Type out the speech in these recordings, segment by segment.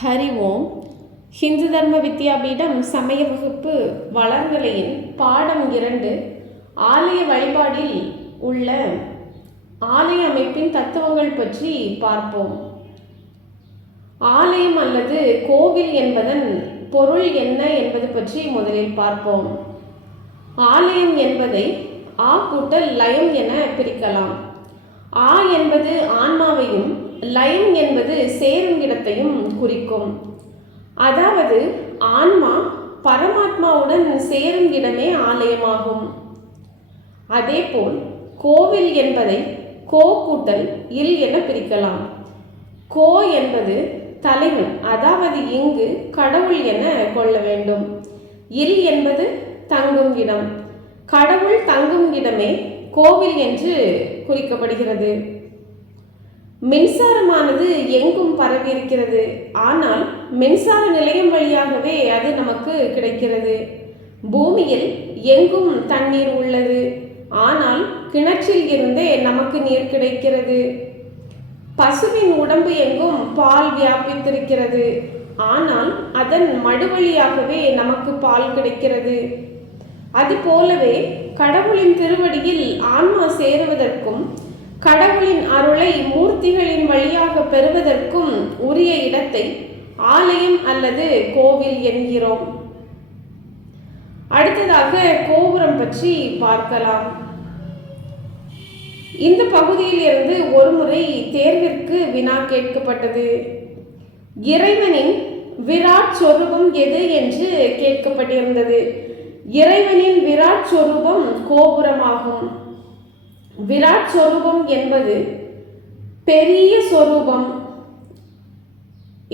ஹரி ஓம். ஹிந்து தர்ம வித்யாபீடம் சமய வகுப்பு வளர்நிலையின் பாடம் 2 ஆலய வழிபாடில் உள்ள ஆலய அமைப்பின் தத்துவங்கள் பற்றி பார்ப்போம். ஆலயம் அல்லது கோவில் என்பதன் பொருள் என்ன என்பது பற்றி முதலில் பார்ப்போம். ஆலயம் என்பதை ஆ கூட்டல் லயம் என பிரிக்கலாம். ஆ என்பது ஆன்மாவையும் லயம் என்பது சேரும் இடத்தையும் குறிக்கும். அதாவது ஆன்மா பரமாத்மாவுடன் சேரும் இடமே ஆலயமாகும். அதேபோல் கோவில் என்பதை கோ கூட்டல் இல் என பிரிக்கலாம். கோ என்பது தலைவன், அதாவது இங்கு கடவுள் என கொள்ள வேண்டும். இல் என்பது தங்கும் இடம். கடவுள் தங்கும் இடமே கோவில் என்று குறிக்கப்படுகிறது. மின்சாரமானது எங்கும் பரவி இருக்கிறது. ஆனால் மின்சார நிலையம் வழியாகவே அது நமக்கு கிடைக்கிறது. பூமியில் எங்கும் தண்ணீர் உள்ளது. ஆனால் கிணற்றில் இருந்தே நமக்கு நீர் கிடைக்கிறது. பசுவின் உடம்பு எங்கும் பால் வியாபித்திருக்கிறது. ஆனால் அதன் மடு வழியாகவே நமக்கு பால் கிடைக்கிறது. அதுபோலவே கடவுளின் திருவடியில் ஆன்மா சேருவதற்கும் கடவுளின் அருளை மூர்த்திகளின் வழியாக பெறுவதற்கும் உரிய இடத்தை ஆலயம் அல்லது கோவில் என்கிறோம். அடுத்ததாக கோபுரம் பற்றி பார்க்கலாம். இந்த பகுதியில் இருந்து ஒருமுறை தேர்விற்கு வினா கேட்கப்பட்டது. இறைவனின் விராட் சொரூபம் எது என்று கேட்கப்பட்டிருந்தது. இறைவனின் விராட் சொரூபம் கோபுரமாகும். விராட் சொரூபம் என்பது பெரிய சொரூபம்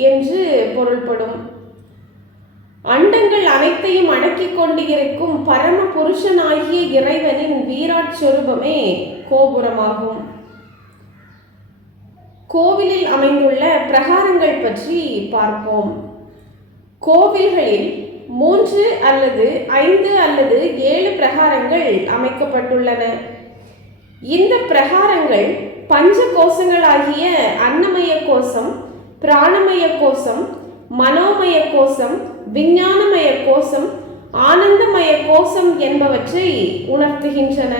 என்று பொருள்படும். அண்டங்கள் அனைத்தையும் அடக்கிக் கொண்டு இருக்கும் பரம புருஷனாகிய இறைவனின் விராட் சொரூபமே கோபுரமாகும். கோவிலில் அமைந்துள்ள பிரகாரங்கள் பற்றி பார்ப்போம். கோவில்களில் 3 அல்லது 5 அல்லது 7 பிரகாரங்கள் அமைக்கப்பட்டுள்ளன. இந்த பிரகாரங்கள் பஞ்ச கோஷங்களாகிய அன்னமய கோஷம், பிராணமய கோஷம், மனோமய கோஷம், விஞ்ஞானமய கோஷம், ஆனந்தமய கோஷம் என்பவற்றை உணர்த்துகின்றன.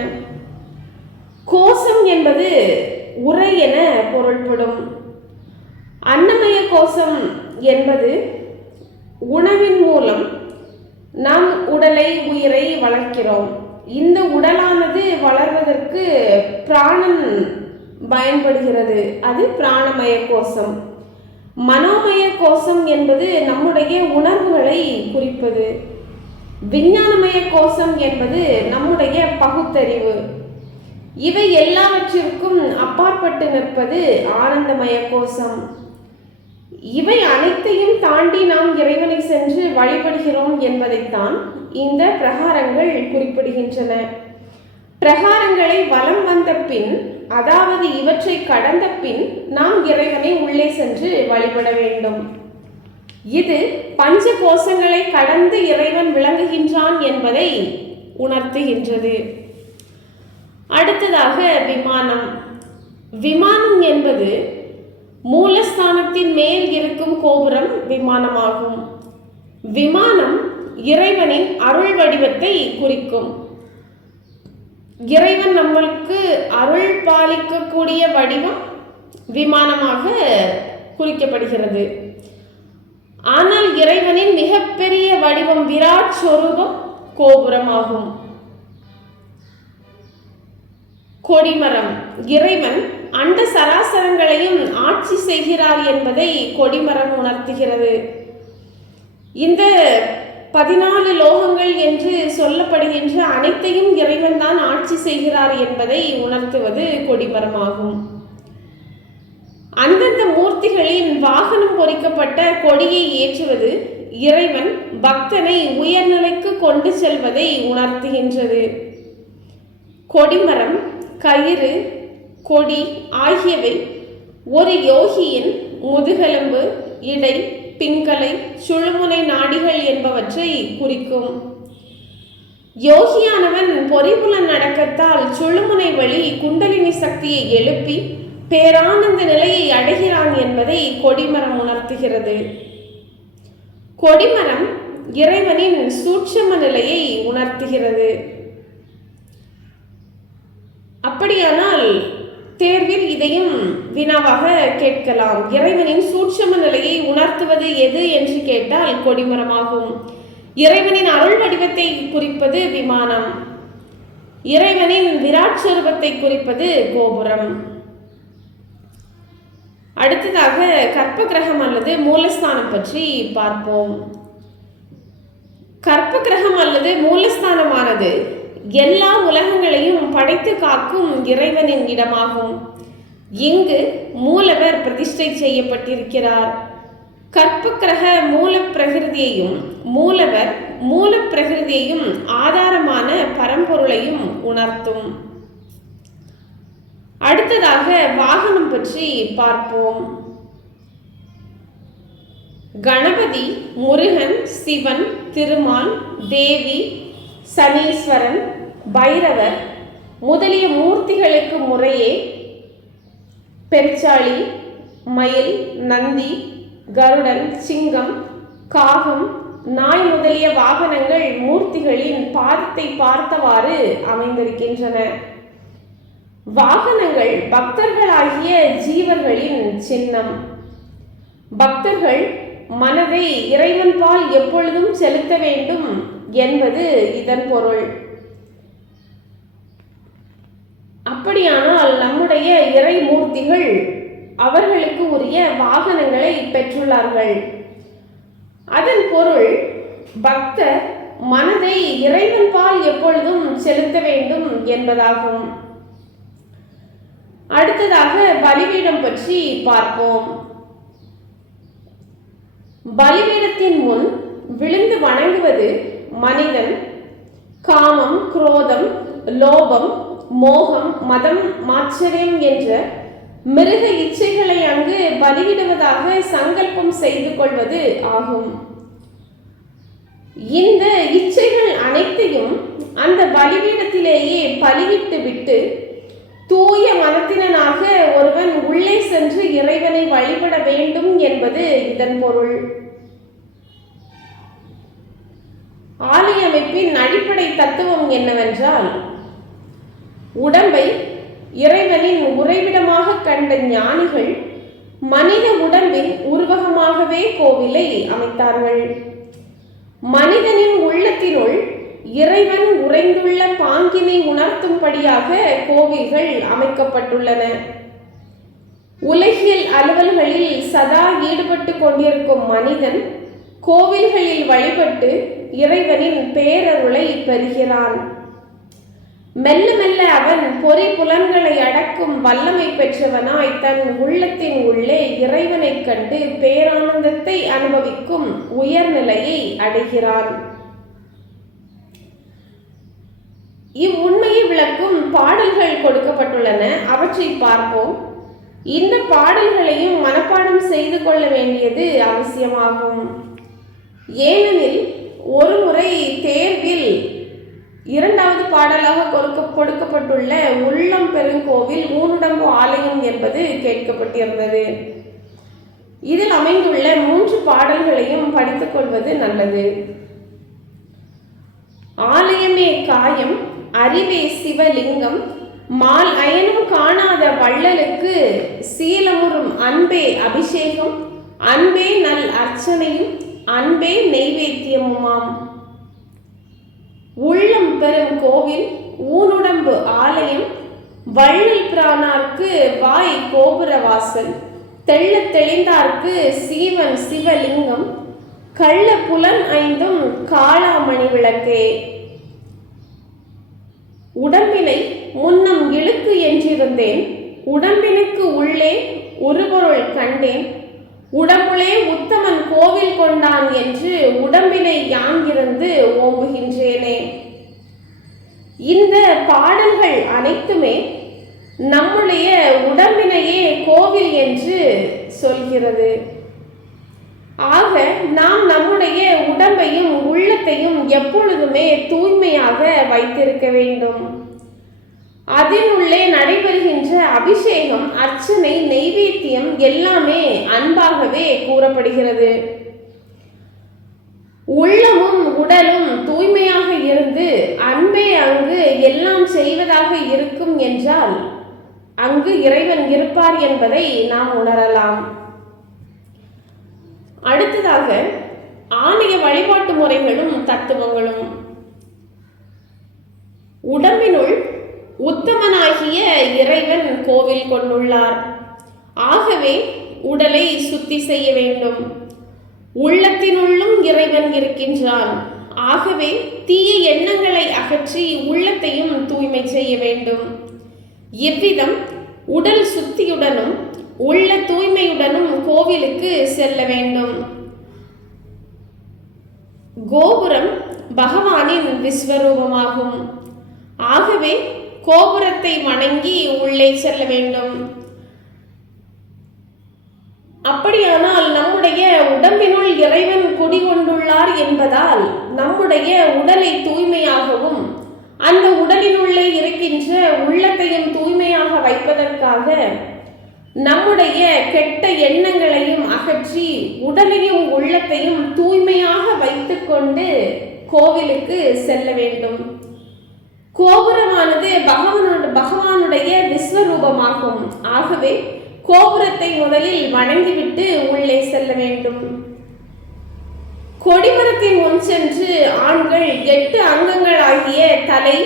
கோஷம் என்பது உரை என பொருள்படும். அன்னமய கோஷம் என்பது உணவின் மூலம் நாம் உடலை உயிரை வளர்க்கிறோம். இந்த உடலானது வளர்வதற்கு பிராணன் பயன்படுகிறது. அது பிராணமய கோஷம். மனோமய கோஷம் என்பது நம்முடைய உணர்வுகளை குறிப்பது. விஞ்ஞானமய கோஷம் என்பது நம்முடைய பகுத்தறிவு. இவை எல்லாவற்றிற்கும் அப்பாற்பட்டு நிற்பது ஆனந்தமய கோஷம். இவை அனைத்தையும் தாண்டி நாம் இறைவனை சென்று வழிபடுகிறோம் என்பதைத்தான் இந்த பிரகாரங்கள் குறிப்பிடுகின்றன. பிரகாரங்களை வலம் வந்த பின், அதாவது இவற்றை கடந்த பின் நாம் இறைவனை உள்ளே சென்று வழிபட வேண்டும். இது பஞ்ச கோஷங்களை கடந்து இறைவன் விளங்குகின்றான் என்பதை உணர்த்துகின்றது. அடுத்ததாக விமானம். விமானம் என்பது மூலஸ்தானத்தின் மேல் இருக்கும் கோபுரம் விமானமாகும். விமானம் இறைவனின் அருள் வடிவத்தை குறிக்கும். இறைவன் நம்மளுக்கு அருள் பாலிக்கக்கூடிய வடிவம் விமானமாக குறிக்கப்படுகிறது. ஆனால் இறைவனின் மிகப்பெரிய வடிவம் விராட் சொரூபம் கோபுரமாகும். கொடிமரம். இறைவன் அண்ட சராசரங்களையும் ஆட்சி செய்கிறார் என்பதை கொடிமரம் உணர்த்துகிறது. இந்த 14 லோகங்கள் என்று சொல்லப்படுகின்ற அனைத்தையும் இறைவன் தான் ஆட்சி செய்கிறார் என்பதை உணர்த்துவது கொடிமரமாகும். அந்தந்த மூர்த்திகளின் வாகனம் பொறிக்கப்பட்ட கொடியை ஏற்றுவது இறைவன் பக்தனை உயர்நிலைக்கு கொண்டு செல்வதை உணர்த்துகின்றது. கொடிமரம், கயிறு, கொடி ஆகியவை ஒரு யோகியின் முதுகெலும்பு, இடை, பிங்கலை, சுழுமுனை நாடிகள் என்பவற்றை குறிக்கும். யோகியானவன் பொறிபுலன் அடக்கத்தால் சுழுமுனை வழி குண்டலினி சக்தியை எழுப்பி பேரானந்த நிலையை அடைகிறான் என்பதை கொடிமரம் உணர்த்துகிறது. கொடிமரம் இறைவனின் சூட்சும நிலையை உணர்த்துகிறது. அப்படியானால் தேர்வில் இதையும் வினாவாக கேட்கலாம். இறைவனின் சூட்சும நிலையை உணர்த்துவது எது என்று கேட்டால் கொடிமரமாகும். இறைவனின் அருள் வடிவத்தை குறிப்பது விமானம். இறைவனின் விராட் சொரூபத்தை குறிப்பது கோபுரம். அடுத்ததாக கற்ப கிரகம் அல்லது மூலஸ்தானம் பற்றி பார்ப்போம். கற்ப கிரகம் அல்லது மூலஸ்தானமானது எல்லா உலகங்களையும் படைத்து காக்கும் இறைவனின் இடமாகும். இங்கு மூலவர் பிரதிஷ்டை செய்யப்பட்டிருக்கிறார். கற்ப கிரக மூல பிரகிருதியையும் மூலவர் மூல பிரகிருதியையும் ஆதாரமான பரம்பொருளையும் உணர்த்தும். அடுத்ததாக வாகனம் பற்றி பார்ப்போம். கணபதி, முருகன், சிவன், திருமால், தேவி, சனீஸ்வரன், பைரவர் முதலிய மூர்த்திகளுக்கு முறையே பெருச்சாளி, மயில், நந்தி, கருடன், சிங்கம், காகம், நாய் முதலிய வாகனங்கள் மூர்த்திகளின் பாதத்தை பார்த்தவாறு அமைந்திருக்கின்றன. வாகனங்கள் பக்தர்களாகிய ஜீவர்களின் சின்னம். பக்தர்கள் மனதை இறைவன் பால் எப்பொழுதும் செலுத்த வேண்டும் என்பது இதன் பொருள். அப்படியானால் நம்முடைய இறைமூர்த்திகள் அவர்களுக்கு உரிய வாகனங்களை பெற்றுள்ளார்கள். அதன் பொருள் பக்தர் மனதை இறைவன் பால் எப்பொழுதும் செலுத்த வேண்டும் என்பதாகும். அடுத்ததாக பலிபீடம் பற்றி பார்ப்போம். பலிபீடத்தின் முன் விழுந்து வணங்குவது மனிதன் காமம், குரோதம், லோபம், மோகம், மதம், மாச்சரியம் என்ற மிருக இச்சைகளை அங்கு பலியிடுவதாக சங்கல்பம் செய்து கொள்வது ஆகும். இந்த இச்சைகள் அனைத்தையும் அந்த பலிபீடத்திலேயே பலியிட்டு விட்டு தூய மனத்தினனாக ஒருவன் உள்ளே சென்று இறைவனை வழிபட வேண்டும் என்பது இதன் பொருள். ஆலய அமைப்பின் அடிப்படை தத்துவம் என்னவென்றால், உடம்பை இறைவனின் உறைவிடமாக கண்ட ஞானிகள் மனித உடம்பின் உருவகமாகவே கோவிலை அமைத்தார்கள். மனிதனின் உள்ளத்தினுள் இறைவன் உறைந்துள்ள பாங்கினை உணர்த்தும்படியாக கோவில்கள் அமைக்கப்பட்டுள்ளன. உலகியல் அலுவல்களில் சதா ஈடுபட்டு கொண்டிருக்கும் மனிதன் கோவில்களில் வழிபட்டு இறைவனின் பேரருளை பெறுகிறான். மெல்ல மெல்ல அவன் பொறி புலன்களை அடக்கும் வல்லமை பெற்றவனாய் தன் உள்ளத்தின் உள்ளே இறைவனை கண்டு பேரானந்தத்தை அனுபவிக்கும் உயர்நிலையை அடைகிறான். இவ்வுண்மையை விளக்கும் பாடல்கள் கொடுக்கப்பட்டுள்ளன. அவற்றை பார்ப்போம். இந்த பாடல்களையும் மனப்பாடம் செய்து கொள்ள வேண்டியது அவசியமாகும். ஏனெனில் ஒரு முறை தேர்வில் இரண்டாவது பாடலாக கொடுக்கப்பட்டுள்ள உள்ளம் பெருங்கோவில் ஊனுடம்பு ஆலயம் என்பது கேட்கப்பட்டிருந்தது. இதில் அமைந்துள்ள 3 பாடல்களையும் படித்துக் கொள்வது நல்லது. ஆலயமே காயம், அறிவே சிவலிங்கம், மால் அயனும் காணாத வள்ளலுக்கு சீலமுறும் அன்பே அபிஷேகம், அன்பே நல் அர்ச்சனையும், அன்பே நெய்வேத்தியமுமாம். உள்ளம் பெரும் கோவில் ஊனுடம்பு ஆலயம், வள்ளல் பிரானார்க்கு வாய் கோபுரவாசல், தெள்ள தெளிந்தார்க்கு சீவன் சிவலிங்கம், கள்ள புலன் 5ம் காளாமணி விளக்கே. உடம்பினை முன்னம் இழுக்கு என்றிருந்தேன், உடம்பினுக்கு உள்ளே உருபொருள் கண்டேன், உடம்புளே உத்தமன் கோவில் கொண்டான் என்று உடம்பினை யாங்கிருந்து ஓம்புகின்றேனே. இந்த பாடல்கள் அனைத்துமே நம்முடைய உடம்பினையே கோவில் என்று சொல்கிறது. ஆக நாம் நம்முடைய உடம்பையும் உள்ளத்தையும் எப்பொழுதுமே தூய்மையாக வைத்திருக்க வேண்டும். அதில் உள்ளே நடைபெறுகின்ற அபிஷேகம், அர்ச்சனை, நெய்வேத்தியம் எல்லாமே அன்பாகவே கூறப்படுகிறது. உள்ளமும் உடலும் தூய்மையாக இருந்து அன்பே அங்கு எல்லாம் செய்வதாக இருக்கும் என்றால் அங்கு இறைவன் இருப்பார் என்பதை நாம் உணரலாம். அடுத்ததாக ஆலய வழிபாட்டு முறைகளும் தத்துவங்களும். உடம்பினுள் உத்தமனாகிய இறைவன் கோவில் கொண்டுள்ளார். ஆகவே உடலை சுத்தி செய்ய வேண்டும். உள்ளத்தினுள்ளும் இறைவன் இருக்கின்றான். ஆகவே தீய எண்ணங்களை அகற்றி உள்ளத்தையும் தூய்மை செய்ய வேண்டும். இவ்விதம் உடல் சுத்தியுடனும் உள்ள தூய்மையுடனும் கோவிலுக்கு செல்ல வேண்டும். கோபுரம் பகவானின் விஸ்வரூபமாகும். ஆகவே கோபுரத்தை வணங்கி உள்ளே செல்ல வேண்டும். அப்படியானால் நம்முடைய உடம்பினுள் இறைவன் குடிகொண்டுள்ளார் என்பதால் நம்முடைய உடலை தூய்மையாகவும் அந்த உடலினுள்ளே இருக்கின்ற உள்ளத்தையும் தூய்மையாக வைப்பதற்காக நம்முடைய கெட்ட எண்ணங்களையும் அகற்றி உடலையும் உள்ளத்தையும் தூய்மையாக வைத்துக்கொண்டு கோவிலுக்கு செல்ல வேண்டும். கோபுரமானது பகவானுடைய விஸ்வரூபமாகும். ஆகவே கோபுரத்தை முதலில் வணங்கிவிட்டு உள்ளே செல்ல வேண்டும். கொடிமரத்தின் முன் சென்று ஆண்கள் 8 அங்கங்கள் ஆகிய தலை,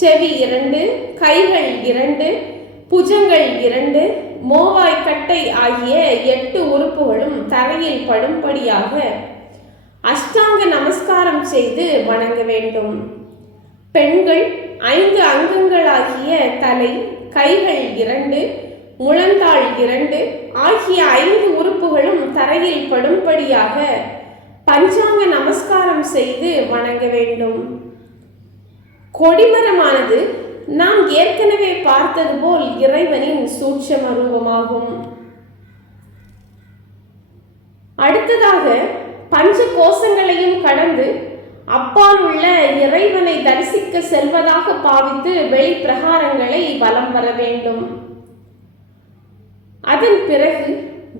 செவி 2, கைகள் 2, புஜங்கள் 2, மோவாய் கட்டை ஆகிய 8 உறுப்புகளும் தரையில் படும்படியாக அஷ்டாங்க நமஸ்காரம் செய்து வணங்க வேண்டும். பெண்கள் 5 அங்கங்களாகிய தலை, கைகள் 2, முழந்தாள் 2 ஆகிய 5 உறுப்புகளும் தரையில் படும்படியாக பஞ்சாங்க நமஸ்காரம் செய்து வணங்க வேண்டும். கொடிமரமானது நாம் ஏற்கனவே பார்த்தது போல் இறைவனின் சூட்சம ரூபமாகும். அடுத்ததாக பஞ்ச கோஷங்களையும் கடந்து அப்பால் உள்ள இறைவனை தரிசிக்க செல்வதாக பாவித்து வெளிப்பிரகாரங்களை வலம் வர வேண்டும். அதன் பிறகு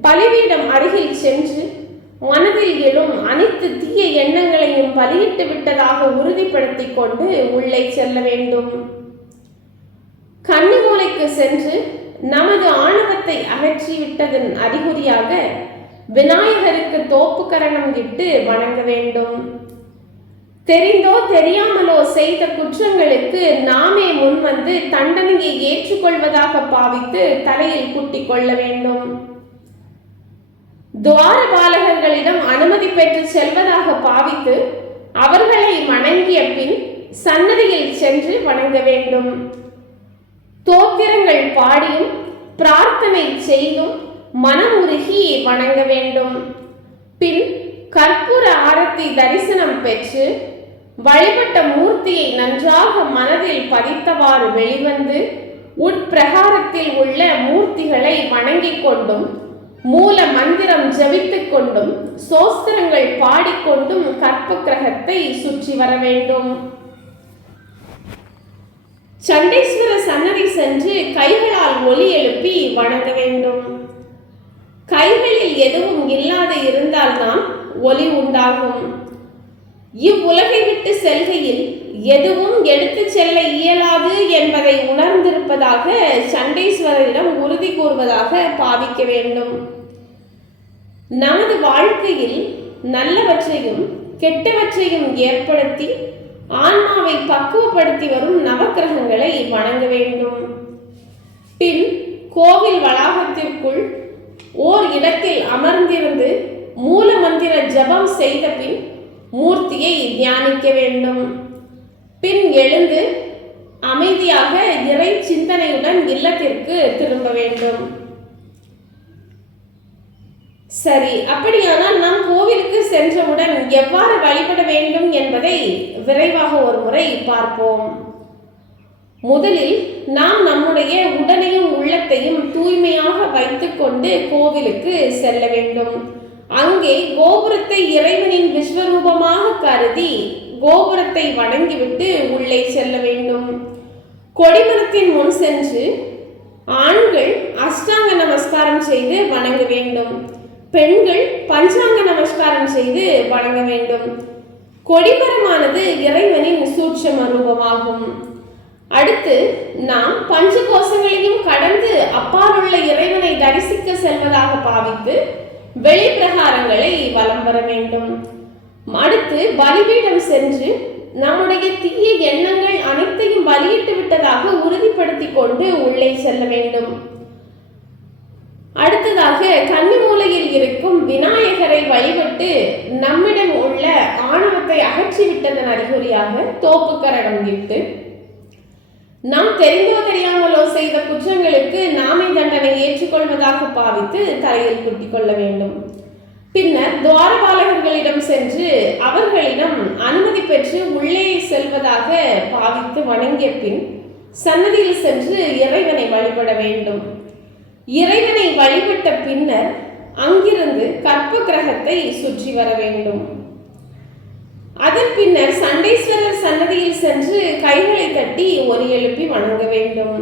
பலிபீடம் அருகில் சென்று மனதில் எழும் அனைத்து தீய எண்ணங்களையும் பலியிட்டு விட்டதாக உறுதிப்படுத்திக் கொண்டு உள்ளே செல்ல வேண்டும். கன்னிமூலைக்கு சென்று நமது ஆணவத்தை அகற்றி விட்டதன் அறிகுறியாக விநாயகருக்கு தோப்புக்கரணம் இட்டு வணங்க வேண்டும். தெரிந்தோ தெரியாமலோ செய்த குற்றங்களுக்கு நாமே முன்வந்து தண்டனையை ஏற்றுக்கொள்வதாக பாவித்து தலையில் குட்டிக் கொள்ள வேண்டும். துவார பாலகர்களிடம் அனுமதி பெற்று செல்வதாக பாவித்து அவர்களை வணங்கிய பின் சன்னதியில் சென்று வணங்க வேண்டும். தோத்திரங்கள் பாடியும் பிரார்த்தனை செய்தும் மனமுருகி வணங்க வேண்டும். பின் கற்பூர ஆரத்தி தரிசனம் பெற்று வழிபட்ட மூர்த்தியை நன்றாக மனதில் பதித்தவாறு வெளிவந்து உட்பிரகாரத்தில் உள்ள மூர்த்திகளை வணங்கிக் கொண்டும் மூல மந்திரம் ஜபித்துக் கொண்டும் சோஸ்திரங்கள் பாடிக்கொண்டும் கற்ப கிரகத்தை சுற்றி வர வேண்டும். சண்டீஸ்வர சன்னதி சென்று கைகளால் ஒலி எழுப்பி வணங்க வேண்டும். கைகளில் எதுவும் இல்லாத இருந்தால்தான் ஒலி உண்டாகும். இவ்வுலகை விட்டு செல்கையில் எதுவும் எடுத்து செல்ல இயலாது என்பதை உணர்ந்திருப்பதாக சண்டீஸ்வரரிடம் உறுதி கூறுவதாக பாவிக்க வேண்டும். நமது வாழ்க்கையில் நல்லவற்றையும் கெட்டவற்றையும் ஏற்படுத்தி ஆன்மாவை பக்குவப்படுத்தி வரும் நவக்கிரகங்களை வணங்க வேண்டும். பின் கோவில் வளாகத்திற்குள் ஓர் இடத்தில் அமர்ந்திருந்து மூல மந்திர ஜபம் செய்த பின் மூர்த்தியை தியானிக்க வேண்டும். பின் எழுந்து அமைதியாக இறை சிந்தனையுடன் இல்லத்திற்கு திரும்ப வேண்டும். சரி, அப்படியானால் நாம் கோவிலுக்கு சென்றவுடன் எவ்வாறு வழிபட வேண்டும் என்பதை விரைவாக ஒரு முறை பார்ப்போம். முதலில் நாம் நம்முடைய உடலையும் உள்ளத்தையும் தூய்மையாக வைத்துக்கொண்டு கோவிலுக்கு செல்ல வேண்டும். அங்கே கோபுரத்தை இறைவனின் விஸ்வரூபமாக கருதி கோபுரத்தை வணங்கிவிட்டு உள்ளே செல்ல வேண்டும். கொடிமரத்தின் முன் சென்று ஆண்கள் அஷ்டாங்க நமஸ்காரம் செய்து வணங்க வேண்டும். பெண்கள் பஞ்சாங்க நமஸ்காரம் செய்து வணங்க வேண்டும். கொடிமரமானது இறைவனின் சூட்சும ரூபமாகும். அடுத்து நாம் பஞ்சகோசங்களையும் கடந்து அப்பாலுள்ள இறைவனை தரிசிக்க செல்வதாக பாவித்து வெளிப்பிரகாரங்களை வலம் வர வேண்டும். அடுத்து பலிபீடம் சென்று நம்முடைய தீய எண்ணங்கள் அனைத்தையும் பலியிட்டு விட்டதாக உறுதிப்படுத்தி கொண்டு உள்ளே செல்ல வேண்டும். அடுத்ததாக கன்னிமூலையில் இருக்கும் விநாயகரை வழிபட்டு நம்மிடம் உள்ள ஆணவத்தை அகற்றிவிட்டதன் அறிகுறியாக தோப்புக்கரணம் இட்டு நாம் தெரிந்தோ தெரியாமலோ செய்த குற்றங்களுக்கு நாமே தண்டனை ஏற்றுக்கொள்வதாக பாவித்து தலையில் குட்டிக் கொள்ள வேண்டும். பின்னர் துவாரபாலகர்களிடம் சென்று அவர்களிடம் அனுமதி பெற்று உள்ளே செல்வதாக பாவித்து வணங்கிய பின் சன்னதியில் சென்று இறைவனை வழிபட வேண்டும். இறைவனை வழிபட்ட பின்னர் அங்கிருந்து கற்ப கிரகத்தை சுற்றி வர வேண்டும். அதன் பின்னர் சண்டேஸ்வரர் சன்னதியில் சென்று கைகளை தட்டி ஒலி எழுப்பி வணங்க வேண்டும்.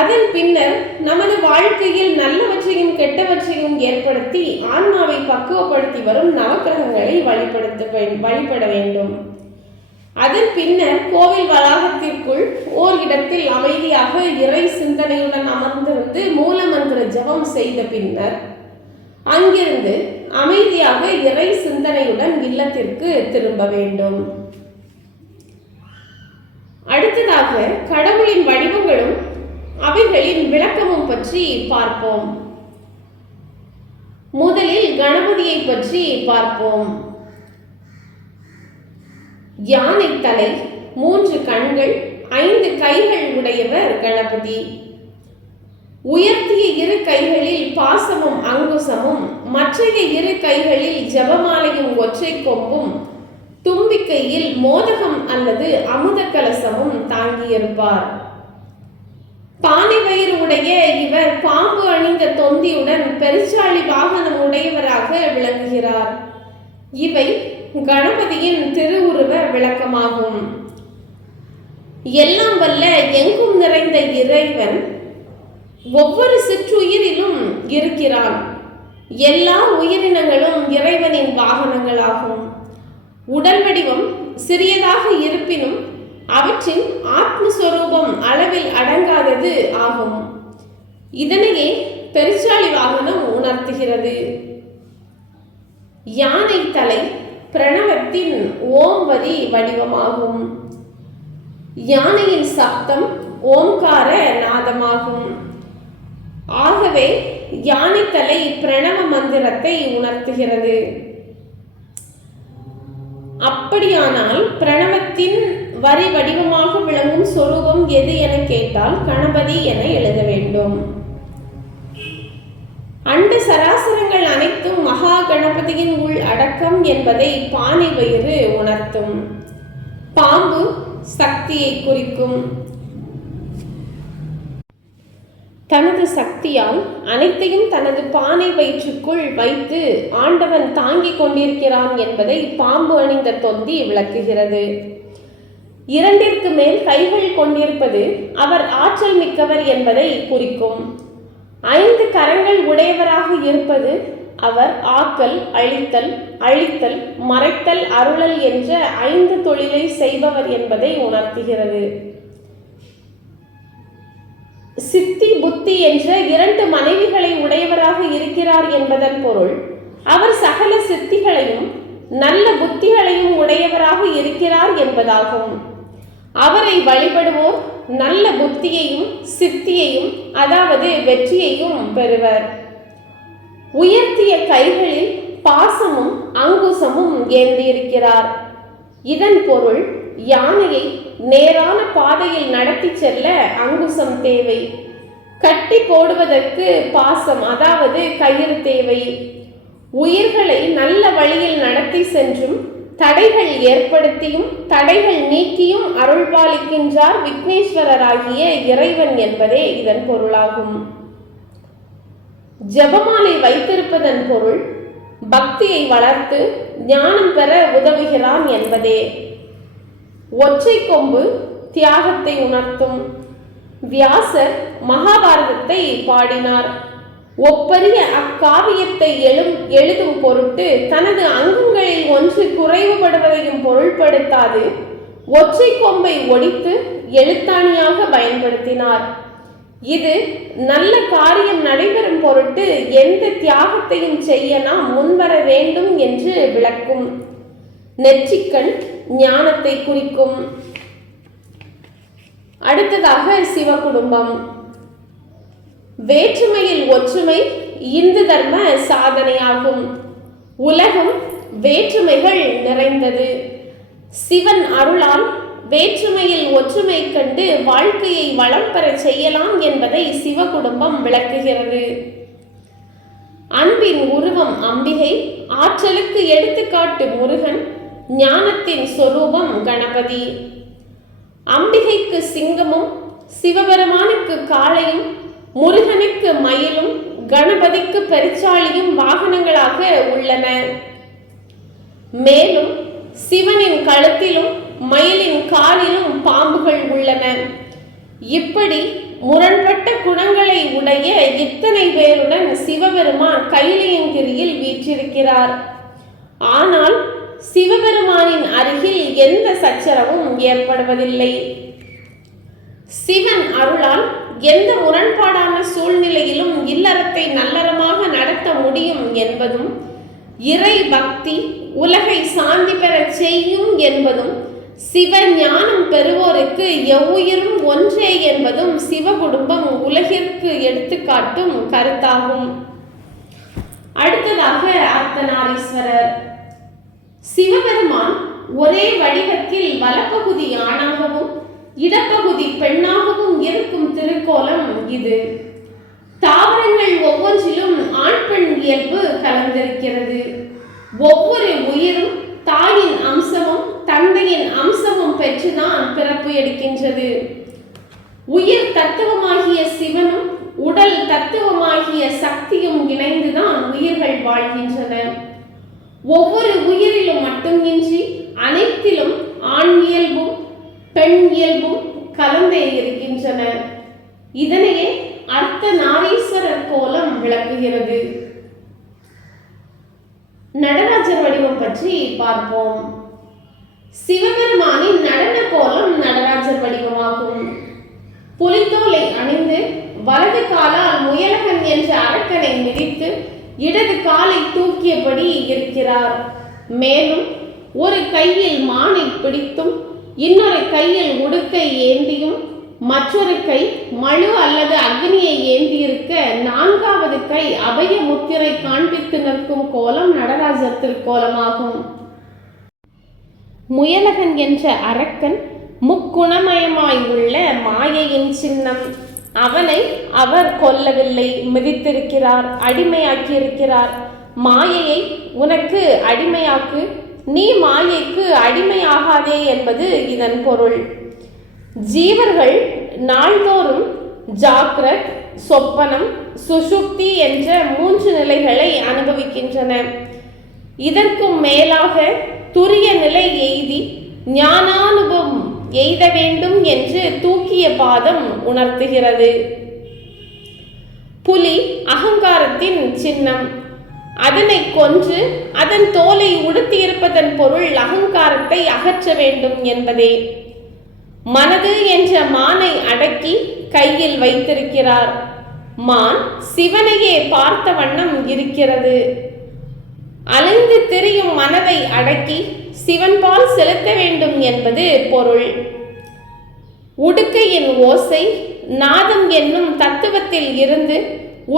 அதன் பின்னர் நமது வாழ்க்கையில் நல்லவற்றையும் கெட்டவற்றையும் ஏற்படுத்தி ஆன்மாவை பக்குவப்படுத்தி வரும் நவக்கிரகங்களை வழிபட வேண்டும். அதன் பின்னர் கோவில் வளாகத்திற்குள் ஓர் இடத்தில் அமைதியாக இறை சிந்தனையுடன் அமர்ந்திருந்து மூலமந்திர ஜபம் செய்த பின்னர் அங்கிருந்து அமைதியாக இறை சிந்தனையுடன் இல்லத்திற்கு திரும்ப வேண்டும். அடுத்ததாக கடவுளின் வடிவங்களும் அவைகளின் விளக்கமும் பற்றி பார்ப்போம். முதலில் கணபதியை பற்றி பார்ப்போம். யானை தலை, 3 கண்கள், 5 கைகள் உடையவர் கணபதி. உயர்த்திய 2 கைகளில் பாசமும் அங்குசமும், மற்றைய 2 கைகளில் ஜபமாலையும் ஒற்றை கொம்பும், தும்பிக்கையில் மோதகம் அல்லது அமுத கலசமும் தாங்கியிருப்பார். பானை வயிறு உடைய இவர் பாம்பு அணிந்த தொந்தியுடன் பெருச்சாளி வாகனம் உடையவராக விளங்குகிறார். இவை கணபதியின் திருவுருவ விளக்கமாகும். எல்லாம் வல்ல எங்கும் நிறைந்த இறைவன் ஒவ்வொரு சிற்றுயிரிலும் இருக்கிறான். எல்லா உயிரினங்களும் இறைவனின் வாகனங்களாகும். உடல் வடிவம் சிறியதாக இருப்பினும் அவற்றின் ஆத்மஸ்வரூபம் அளவில் அடங்காதது ஆகும். இதனையே பெருச்சாளி வாகனம் உணர்த்துகிறது. யானை தலை பிரணவத்தின் ஓம் வரி வடிவமாகும். யானையின் சப்தம் ஓம்கார நாதமாகும். ஆகவே யானை தலை பிரணவ மந்திரத்தை உணர்த்துகிறது. அப்படியானால் பிரணவத்தின் வரி வடிவமாக விளங்கும் சொரூபம் எது என கேட்டால் கணபதி என எழுத வேண்டும். அண்ட சராசரங்கள் அனைத்தும் மகா கணபதியின் உள் அடக்கம் என்பதை பானை வயிறு உணர்த்தும். பாம்பு சக்தியை குறிக்கும். தனது சக்தியால் அனைத்தையும் தனது பானை வயிற்றுக்குள் வைத்து ஆண்டவன் தாங்கிக் கொண்டிருக்கிறான் என்பதை பாம்பு அணிந்த தொந்தி விளக்குகிறது. 2ற்கு மேல் கைகள் கொண்டிருப்பது அவர் ஆற்றல் மிக்கவர் என்பதை குறிக்கும். 5 கரங்கள் உடையவராக இருப்பது அவர் ஆக்கல், அழித்தல், அழித்தல், மறைத்தல், அருளல் என்ற 5 தொழிலை செய்பவர் என்பதை உணர்த்துகிறது. சித்தி புத்தி என்ற 2 மனைவிகளை உடையவராக இருக்கிறார் என்பதன் பொருள் அவர் சகல சித்திகளையும் நல்ல புத்திகளையும் உடையவராக இருக்கிறார் என்பதாகும். அவரை வழிபடுவோர் நல்ல புத்தியையும் சித்தியையும் அதாவது வெற்றியையும் பெறுவர். உயர்த்திய கைகளில் பாசமும் அங்குசமும் ஏந்தியிருக்கிறார். இதன் பொருள் யானையை நேரான பாதையில் நடத்தி செல்ல அங்குசம் தேவை. கட்டி போடுவதற்கு பாசம் அதாவது கயிறு தேவை. உயிர்களை நல்ல வழியில் நடத்தி சென்றும் தடைகள் ஏற்படுத்தியும் தடைகள் நீக்கியும் அருள்பாலிக்கின்றார் விக்னேஸ்வரராகிய இறைவன் என்பதே இதன் பொருளாகும். ஜபமாலை வைத்திருப்பதன் பொருள் பக்தியை வளர்த்து ஞானம் பெற உதவுகிறான் என்பதே. ஒற்றை கொம்பு தியாகத்தை உணர்த்தும். வியாசர் மகாபாரதத்தை பாடினார். ஒப்பரிய அக்காவியத்தை எழுதும் பொருட்டு தனது அங்கங்களில் ஒன்று குறைவுபடுவதையும் பொருட்படுத்தாது ஒற்றை கொம்பை ஒடித்து எழுத்தாணியாக பயன்படுத்தினார். இது நல்ல காரியம் நடைபெறும் பொருட்டு எந்த தியாகத்தையும் செய்ய நாம் முன்வர வேண்டும் என்று விளக்கும். நெற்றிக்கண் ஞானத்தை குறிக்கும். அடுத்ததாக சிவகுடும்பம். வேற்றுமையில் ஒற்றுமை இந்து தர்ம சாதனையாகும். உலகம் வேற்றுமைகள் நிறைந்தது. சிவன் அருளால் வேற்றுமையில் ஒற்றுமை கண்டு வாழ்க்கையை வளம் பெற செய்யலாம் என்பதை சிவகுடும்பம் விளக்குகிறது. அன்பின் உருவம் அம்பிகை, ஆற்றலுக்கு எடுத்துக்காட்டு முருகன், ஞானத்தின் சொரூபம் கணபதி. அம்பிகைக்கு சிங்கமும், சிவபெருமானுக்கு காளையும், முருகனுக்கு மயிலும், கணபதிக்கு பெருச்சாளியும் வாகனங்களாக உள்ளன. மேலும் சிவனின் கழுத்திலும் மயிலின் காலிலும் பாம்புகள் உள்ளன. இப்படி முரண்பட்ட குணங்களை உடைய இத்தனை பேருடன் சிவபெருமான் கையிலையங்கிரியில் வீற்றிருக்கிறார். ஆனால் சிவபெருமானின் அருகில் எந்த சச்சரவும் ஏற்படுவதில்லை. சிவன் அருளால் எந்த முரண்பாடான சூழ்நிலையிலும் இல்லறத்தை நல்லறமாக நடத்த முடியும் என்பதும், இறை பக்தி உலகை சாந்தி பெற செய்யும் என்பதும், சிவ ஞானம் பெறுவோருக்கு எவ்வுயிரும் ஒன்றே என்பதும் சிவகுடும்பம் உலகிற்கு எடுத்துக்காட்டும் கருத்தாகும். அடுத்ததாக அர்த்தநாரீஸ்வரர். சிவபெருமான் ஒரே வடிவத்தில் வலப்பகுதி ஆணாகவும் இடப்பகுதி பெண்ணாகவும் இருக்கும் திருக்கோலம் இது. தாவரங்கள் ஒவ்வொன்றிலும் ஆண் பெண் இயல்பு கலந்திருக்கிறது. ஒவ்வொரு உயிரும் தாயின் அம்சமும் தந்தையின் அம்சமும் பெற்றுதான் பிறப்பு எடுக்கின்றது. உயிர் தத்துவமாகிய சிவனும் உடல் தத்துவமாகிய சக்தியும் இணைந்துதான் உயிர்கள் வாழ்கின்றன. ஒவ்வொரு உயிரிலும் மட்டுமின்றி அனைத்திலும் ஆண் இயல்பும் பெண் இயல்பும் கலந்தே இருக்கின்றன. இதனையே அர்த்தநாரீஸ்வரர் கோலம் விளக்குகிறது. நடராஜர் வடிவம் பற்றி பார்ப்போம். சிவபெருமானின் நடன கோலம் நடராஜர் வடிவமாகும். புலித்தோலை அணிந்து வலது காலால் முயலகன் என்ற அரக்கனை மிதித்து இடது காலை தூக்கியபடி இருக்கிறார். மேலும் ஒரு கையில் மானை பிடித்தும் இன்னொரு கையில் உடுக்கை ஏந்தியும் மற்றொரு கை மழு அல்லது அக்னியை ஏந்தியிருக்க நான்காவது கை அபய முத்திரை காண்பித்து நிற்கும் கோலம் நடராஜர் திருக்கோலமாகும். முயலகன் என்ற அரக்கன் முக்குணமயமாய் உள்ள மாயையின் சின்னம். அவனை அவர் கொல்லவில்லை, மிதித்திருக்கிறார், அடிமையாக்கியிருக்கிறார். மாயையை உனக்கு அடிமையாக்கு, நீ மாயைக்கு அடிமையாகாதே என்பது இதன் பொருள். ஜீவர்கள் நாள்தோறும் ஜாக்ரத், சொப்பனம், சுஷுப்தி என்ற 3 நிலைகளை அனுபவிக்கின்றன. இதற்கும் மேலாக துரிய நிலை எய்தி ஞானானுபவம் எய்த வேண்டும் என்று தூக்கிய பாதம் உணர்த்துகிறது. புலி அகங்காரத்தின் சின்னம். அதனை கொன்று அதன் தோலை உடுத்தியிருப்பதன் பொருள் அகங்காரத்தை அகற்ற வேண்டும் என்பதே. மனது என்ற மானை அடக்கி கையில் வைத்திருக்கிறார். மான் சிவனையே பார்த்த வண்ணம் இருக்கிறது. அலைந்து திரியும் மனதை அடக்கி சிவன்பால் செலுத்த வேண்டும் என்பது பொருள். உடுக்கையின் ஓசை நாதம் என்னும் தத்துவத்தில் இருந்து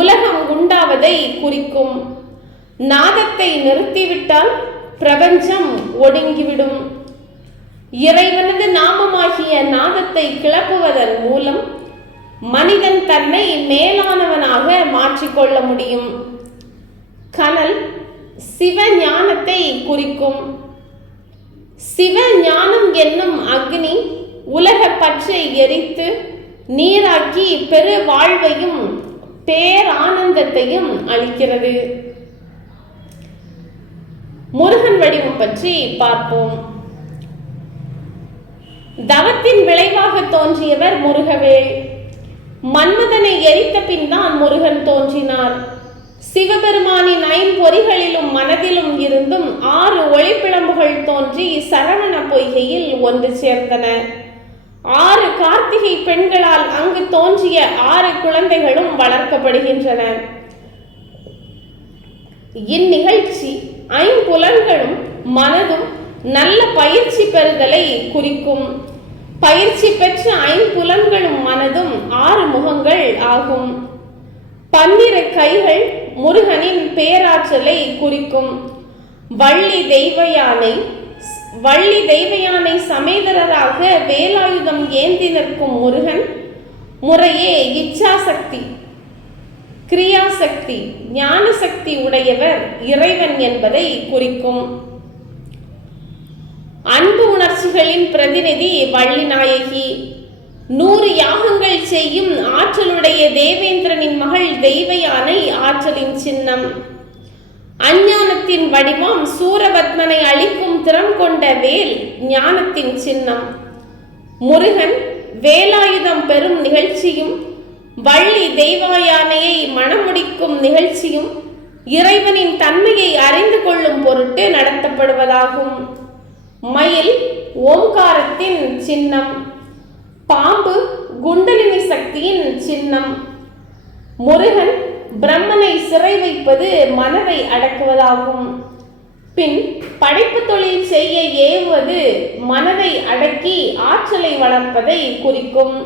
உலகம் உண்டாவதை குறிக்கும். நாதத்தை நிறுத்திவிட்டால் பிரபஞ்சம் ஒடுங்கிவிடும். இறைவனது நாமமாகிய நாதத்தை கிளப்புவதன் மூலம் மனிதன் தன்னை மேலானவனாக மாற்றிக்கொள்ள முடியும். கனல் சிவ ஞானத்தை குறிக்கும். சிவ ஞானம் என்னும் அக்னி உலக பற்றை எரித்து நீராக்கி பெரு வாழ்வையும் பேரானந்தத்தையும் அளிக்கிறது. முருகன் வடிவம் பற்றி பார்ப்போம். தவத்தின் விளைவாக தோன்றியவர் முருகவேள். மன்மதனை எரித்த பின் தான் முருகன் தோன்றினார். சிவபெருமானின் ஐம்பொறிகளிலும் மனதிலும் இருந்தும் 6 ஒளிப்பிழம்புகள் தோன்றி சரவண பொய்கையில் ஒன்று சேர்ந்தன. 6 கார்த்திகை பெண்களால் அங்கு தோன்றிய 6 குழந்தைகளும் வளர்க்கப்படுகின்றன. இந்நிகழ்ச்சி ஐம்புலன்களும் மனதும் நல்ல பயிற்சி பெறுதலை குறிக்கும். பயிற்சி பெற்ற ஐம்புலன்களும் மனதும் 6 முகங்கள் ஆகும். 12 கைகள் முருகனின் பேராற்றலை குறிக்கும். வள்ளி தெய்வயானை சமேதரராக வேலாயுதம் ஏந்தி நிற்கும் முருகன் முறையே இச்சாசக்தி, கிரியாசக்தி, ஞான சக்தி உடையவர் இறைவன் என்பதை குறிக்கும். அன்பு உணர்ச்சிகளின் பிரதிநிதி வள்ளி நாயகி. 100 யாகங்கள் செய்யும் ஆற்றலுடைய தேவேந்திரனின் மகள் தெய்வயானை ஆற்றலின் சின்னம். அஞ்ஞானத்தின் வடிவம் சூரபத்மனை அழிக்கும் திறம் கொண்ட வேல் ஞானத்தின் சின்னம். முருகன் வேலாயுதம் பெறும் நிகழ்ச்சியும் வள்ளி தெய்வயானையை மணமுடிக்கும் நிகழ்ச்சியும் இறைவனின் தன்மையை அறிந்து கொள்ளும் பொருட்டு நடத்தப்படுவதாகும். மயில் ஓம்காரத்தின் சின்னம். பாம்பு குண்டலினி சக்தியின் சின்னம். முருகன் பிரம்மனை சிறை வைப்பது மனதை அடக்குவதாகும். பின் படைப்பு தொழில் செய்ய ஏவுவது மனதை அடக்கி ஆற்றலை வளர்ப்பதை குறிக்கும்.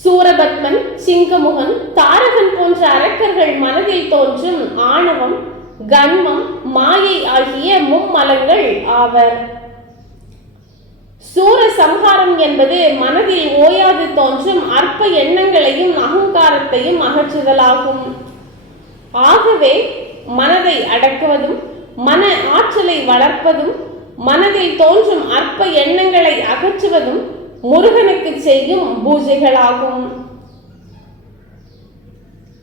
சூரபத்மன், சிங்கமுகன், தாரகன் போன்ற அரக்கர்கள் மனதில் தோன்றும் ஆணவம், கன்மம், மாயை ஆகிய மும்மலங்கள் ஆவர். சூர சம்ஹாரம் என்பது மனதில் ஓயாது தோன்றும் அற்ப எண்ணங்களையும் அகங்காரத்தையும் அகற்றுதலாகும். ஆகவே மனதை அடக்குவதும் மன ஆற்றலை வளர்ப்பதும் மனதில் தோன்றும் அற்ப எண்ணங்களை அகற்றுவதும் முருகனுக்கு செய்யும் பூஜைகளாகும்.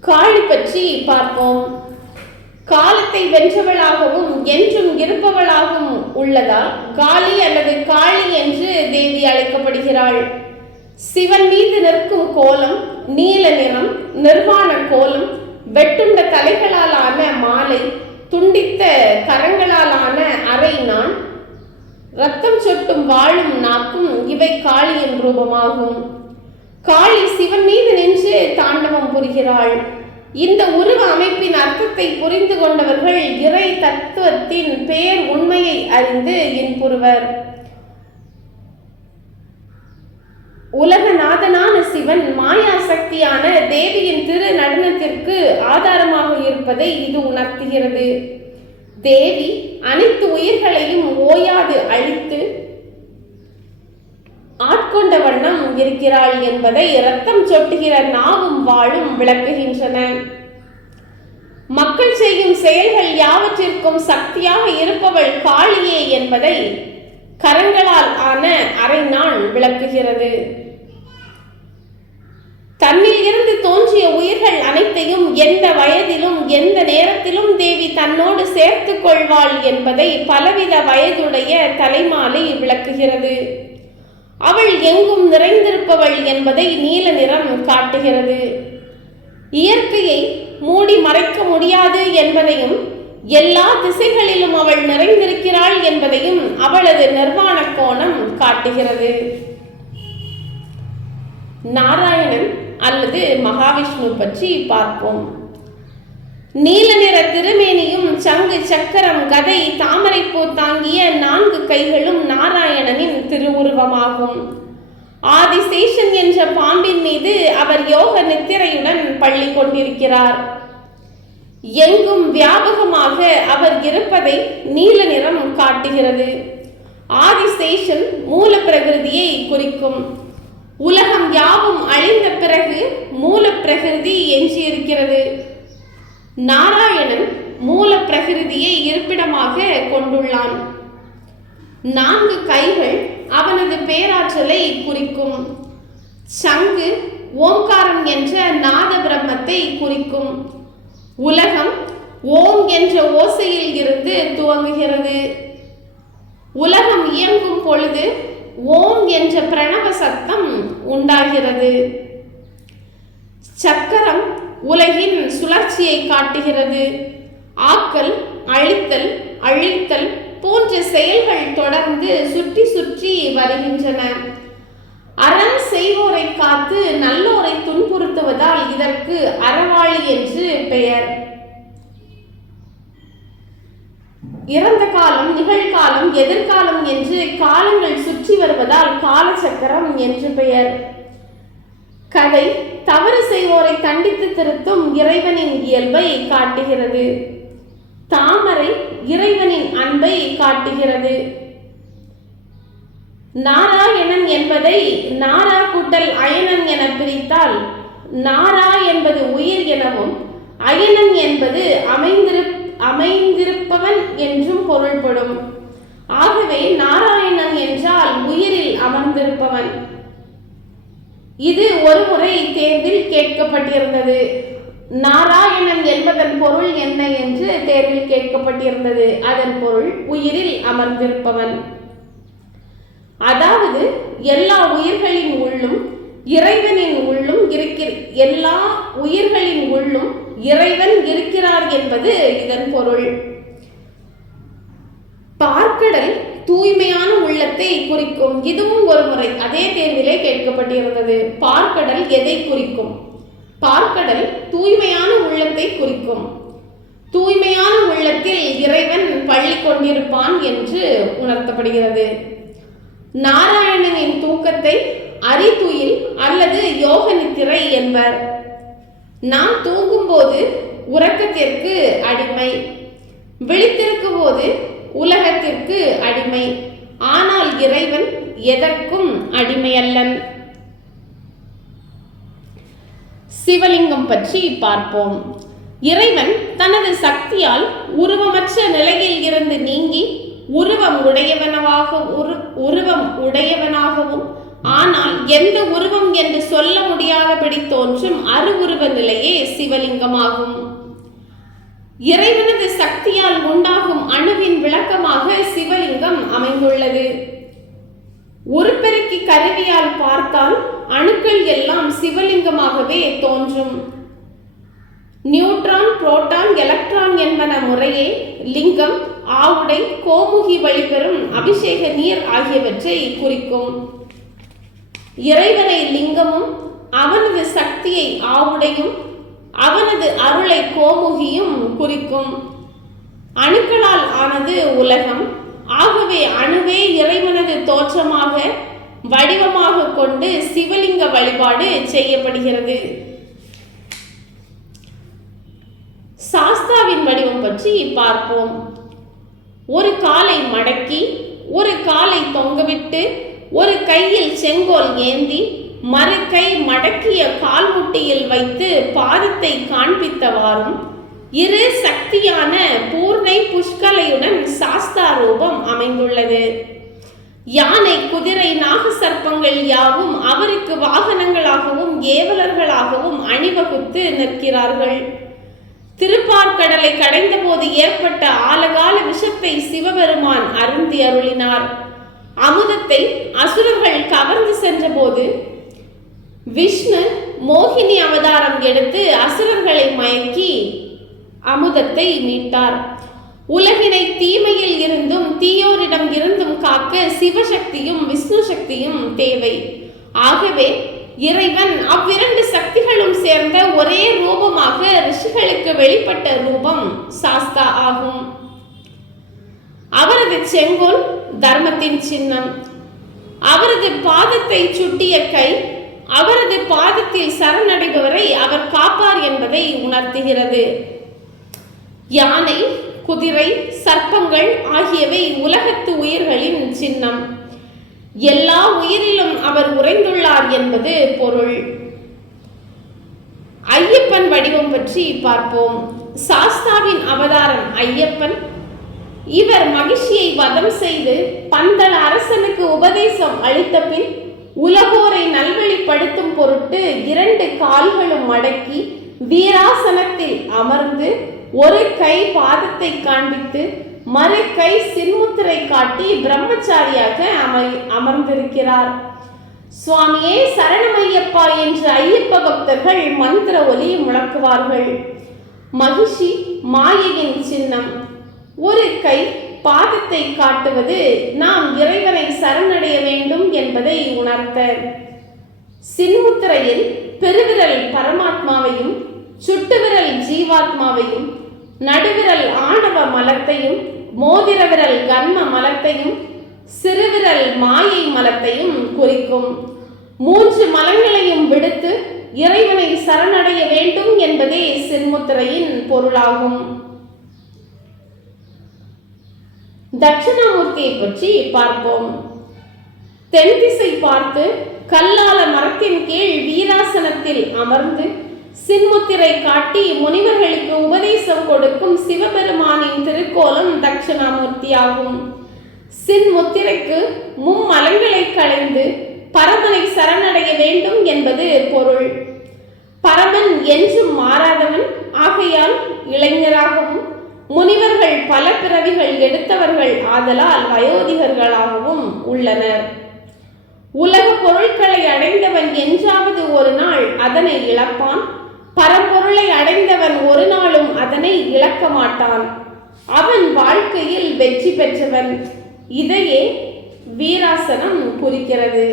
காளி பற்றி பார்ப்போம். காலத்தை வென்றவளாகவும் என்றும் இருப்பவளாகவும் உள்ளதால் காளி அல்லது காளி என்று தேவி அழைக்கப்படுகிறாள். சிவன் மீது நிற்கும் கோலம் நீல நிறம், நிர்வாண கோலம், வெட்டுண்ட தலைகளாலான மாலை, துண்டித்த கரங்களாலான அரை நாள், ரத்தம் சொட்டும் வாழும் நாக்கும் இவை காளியின் ரூபமாகும். காளி சிவன் மீது நின்று தாண்டவம் புரிகிறாள். இந்த உருவ அமைப்பின் அர்த்தத்தை புரிந்து கொண்டவர்கள் இறை தத்துவத்தின் பேர் உண்மையை அறிந்து இன்புறுவர். உலகநாதனான சிவன் மாயா சக்தியான தேவியின் திரு நடனத்திற்கு ஆதாரமாக இருப்பதை இது உணர்த்துகிறது. தேவி அனைத்து உயிர்களையும் ஓயாது அழித்து ஆட்கொண்ட வண்ணம் இருக்கிறாள் என்பதை இரத்தம் சொட்டுகிற நாவும் வாழும் விளக்குகின்றன. மக்கள் செய்யும் செயல்கள் யாவற்றிற்கும் சக்தியாக இருப்பவள் காளியே என்பதை கரங்களால் ஆன அரை நாள் விளக்குகிறது. தன்னில் இருந்து தோன்றிய உயிர்கள் அனைத்தையும் எந்த வயதிலும் எந்த நேரத்திலும் தேவி தன்னோடு சேர்த்து கொள்வாள் என்பதை பலவித வயதுடைய தலைமாலை விளக்குகிறது. அவள் எங்கும் நிறைந்திருப்பவள் என்பதை நீல நிறம் காட்டுகிறது. இயற்கையை மூடி மறைக்க முடியாது என்பதையும் எல்லா திசைகளிலும் அவள் நிறைந்திருக்கிறாள் என்பதையும் அவளது நிர்வாண கோணம் காட்டுகிறது. நாராயணன் அல்லது மகாவிஷ்ணு பற்றி பார்ப்போம். நீல நிற திருமேனியும் சங்கு, சக்கரம், கதை, தாமரைப்பூ தாங்கிய 4 கைகளும் நாராயணனின் திருவுருவமாகும். ஆதிசேஷன் என்ற பாம்பின் மீது அவர் யோக நித்திரையுடன் பள்ளி கொண்டிருக்கிறார். எங்கும் வியாபகமாக அவர் இருப்பதை நீல நிறம் காட்டுகிறது. ஆதிசேஷன் மூல பிரகிருதியை குறிக்கும். உலகம் யாவும் அழிந்த பிறகு மூல பிரகிருதி எஞ்சியிருக்கிறது. நாராயணன் மூல பிரகிருதியை இருப்பிடமாக கொண்டுள்ளான். 4 கைகள் அவனது பேராற்றலை குறிக்கும். சங்கு ஓங்காரம் என்ற நாத பிரம்மத்தை குறிக்கும். உலகம் ஓம் என்ற ஓசையில் இருந்து துவங்குகிறது. உலகம் இயங்கும் பொழுது ஓம் என்ற பிரணவ சத்தம் உண்டாகிறது. சக்கரம் உலகின் சுழற்சியை காட்டுகிறது. ஆக்கல், அழித்தல், அழித்தல் போன்ற செயல்கள் தொடர்ந்து சுற்றி சுற்றி வருகின்றன. அறம் செய்வோரை காத்து நல்லோரை துன்புறுத்துவதால் இதற்கு அறவாளி என்று பெயர். இறந்த காலம், நிகழ்காலம், எதிர்காலம் என்று காலங்கள் சுற்றி வருவதால் காலச்சக்கரம் என்று பெயர். கதை தவறு செய்வோரை தண்டித்து திருத்தும் இறைவனின் இயல்பை காட்டுகிறது. தாமரை இறைவனின் அன்பை காட்டுகிறது. நாராயணன் என்பதை நாரா கூட்டல் அயனன் என பிரித்தால் நாரா என்பது உயிர் எனவும் அயனன் என்பது அமைந்திருப்பவன் என்றும் பொருள்படும். ஆகவே நாராயணன் என்றால் உயிரில் அமர்ந்திருப்பவன். இது ஒருமுறை தேர்வில் கேட்கப்பட்டிருந்தது. நாராயணன் என்பதன் பொருள் என்ன என்று தேர்வில் கேட்கப்பட்டிருந்தது. அதன் பொருள் உயிரில் அமர்ந்திருப்பவன். அதாவது எல்லா உயிர்களின் உள்ளும் இறைவனின் உள்ளும் எல்லா உயிர்களின் உள்ளும் இறைவன் இருக்கிறார் என்பது இதன் பொருள். பார்க்கடல் தூய்மையான உள்ளத்தை குறிக்கும். இதுவும் ஒரு முறை அதே தேர்விலே கேட்கப்பட்டிருந்தது. பார்க்கடல் எதை குறிக்கும்? பார்க்கடல் தூய்மையான உள்ளத்தை குறிக்கும். தூய்மையான உள்ளத்தில் இறைவன் பள்ளி கொண்டிருப்பான் என்று உணர்த்தப்படுகிறது. நாராயணனின் தூக்கத்தை அரிதுயில் அல்லது யோக நித்திரை என்பர். நாம் தூங்கும்போது உறக்கத்திற்கு அடிமை, விழித்திருக்கும் போது உலகத்திற்கு அடிமை. ஆனால் இறைவன் எதற்கும் அடிமையல்லன். சிவலிங்கம் பற்றி பார்ப்போம். இறைவன் தனது சக்தியால் உருவமற்ற நிலையில் இருந்து நீங்கி உருவம் உடையவனாகவும் ஆனால் எந்த உருவம் என்று சொல்ல முடியாதபடி தோன்றும் அருவுருவ நிலையே சிவலிங்கமாகும். இறைவனது சக்தியால் உண்டாகும் அணுவின் விளக்கமாக சிவலிங்கம் அமைந்துள்ளது. உருப்பெருக்கி கருவியால் பார்த்தால் அணுக்கள் எல்லாம் சிவலிங்கமாகவே தோன்றும். நியூட்ரான், புரோட்டான், எலக்ட்ரான் என்பன முறையே லிங்கம், ஆவுடை, கோமுகி வழிபெறும் அபிஷேக நீர் ஆகியவற்றை குறிக்கும். இறைவனை லிங்கமும் அவனது சக்தியை ஆவுடையும் அவனது அருளை கோமுகியும் குறிக்கும். அணுக்களால் ஆனது உலகம். ஆகவே அணுவே இறைவனது தோற்றமாக வடிவமாக கொண்டு சிவலிங்க வழிபாடு செய்யப்படுகிறது. சாஸ்தாவின் வடிவம் பற்றி பார்ப்போம். ஒரு காலை மடக்கி ஒரு காலை தொங்கவிட்டு ஒரு கையில் செங்கோல் ஏந்தி மறு கை மடக்கிய கால்முட்டியில் வைத்து பாதத்தை காண்பித்தவாறும் இரு சக்தியான பூர்ணை புஷ்கலையுடன் சாஸ்தா ரூபம் அமைந்துள்ளது. யானை, குதிரை, நாகசர்ப்பங்கள் யாவும் அவருக்கு வாகனங்களாகவும் ஏவலர்களாகவும் அணிவகுத்து நிற்கிறார்கள். திருப்பார்கடலை கடைந்த போது ஏற்பட்ட ஆலகால விஷத்தை சிவபெருமான் அருந்தி அருளினார். அமுதத்தை அசுரர்கள் கவர்ந்து சென்ற போது விஷ்ணு மோகினி அவதாரம் எடுத்து அசுரர்களை மயக்கி அமுதத்தை மீட்டார். உலகினை தீமையில் இருந்தும் தீயோரிடம் இருந்தும் காக்க சிவசக்தியும் விஷ்ணு சக்தியும் தேவை. ஆகவே இறைவன் அவ்விரண்டு சக்திகளும் சேர்ந்த ஒரே ரூபமாக ரிஷிகளுக்கு வெளிப்பட்ட ரூபம் சாஸ்தா ஆகும். அவரது செங்கோல் தர்மத்தின் சின்னம். அவரது பாதத்தை சுட்டிய கை அவரது பாதத்தில் சரணடைபவரை அவர் காப்பார் என்பதை உணர்த்துகிறது. யானை, குதிரை, சர்ப்பங்கள் ஆகியவை உலகத்து உயிர்களின் சின்னம். எல்லா உயிரிலும் அவர் உறைந்துள்ளார் என்பது பொருள். ஐயப்பன் வடிவம் பற்றி பார்ப்போம். சாஸ்தாவின் அவதாரம் ஐயப்பன். இவர் மகிழ்ச்சியை வதம் செய்து பந்தள அரசனுக்கு உபதேசம் அளித்த பின் உலகோரை நல்வழிப்படுத்தும் பொருட்டு இரண்டு கால்களும் மடக்கி வீராசனத்தில் அமர்ந்து ஒரு கை பாதத்தை காண்பித்து மறு கை சின்முத்திரை காட்டி பிரம்மச்சாரியாக அமர்ந்திருக்கிறார். சுவாமியே சரணமையப்பா என்று ஐயப்ப பக்தர்கள் மந்திர ஒலி முழக்குவார்கள். மகிஷி மாயையின் சின்னம். ஒரு கை பாதத்தை காட்டுவது நாம் இறைவனை சரணடைய வேண்டும் என்பதை உணர்த்த. சின்முத்திரையில் பெருவிரல் பரமாத்மாவையும் சுட்டுவிரல் ஜீவாத்மாவையும் நடுவிரல் ஆணவ மலத்தையும் மோதிர விரல் கர்ம மலத்தையும் சிறுவிரல் மாயை மலத்தையும் குறிக்கும். 3 மலங்களையும் விடுத்து இறைவனை சரணடைய வேண்டும் என்பதே சின்முத்திரையின் பொருளாகும். தட்சிணாமூர்த்தியை பற்றி பார்ப்போம். தென் திசை பார்த்து கல்லால மரத்தின் கீழ் வீராசனத்தில் அமர்ந்து சின்முத்திரை காட்டி முனிவர்களுக்கு உபதேசம் கொடுக்கும் சிவபெருமானின் திருக்கோலம் தட்சிணாமூர்த்தியாகும். சின்முத்திரைக்கு மும்மலங்களை களைந்து பரமனை சரணடைய வேண்டும் என்பது பொருள். பரமன் என்றும் மாறாதவன் ஆகையால் இளைஞராகவும் முனிவர்கள் பல பிறவிகள் எடுத்தவர்கள் ஆதலால் வயோதிகர்களாகவும் உள்ளனர். உலக பொருட்களை அடைந்தவன் என்றாவது ஒரு நாள் அதனை இழப்பான். பரம்பொருளை அடைந்தவன் ஒரு நாளும் அதனை இழக்க மாட்டான். அவன் வாழ்க்கையில் வெற்றி பெற்றவன். இதையே வீராசனம் குறிக்கிறது.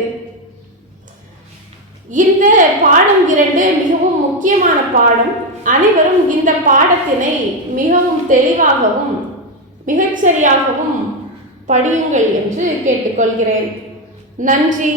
இந்த பாடம் 2 மிகவும் முக்கியமான பாடம். அனைவரும் இந்த பாடத்தினை மிகவும் தெளிவாகவும் மிகச்சரியாகவும் படியுங்கள் என்று கேட்டுக்கொள்கிறேன். நன்றி.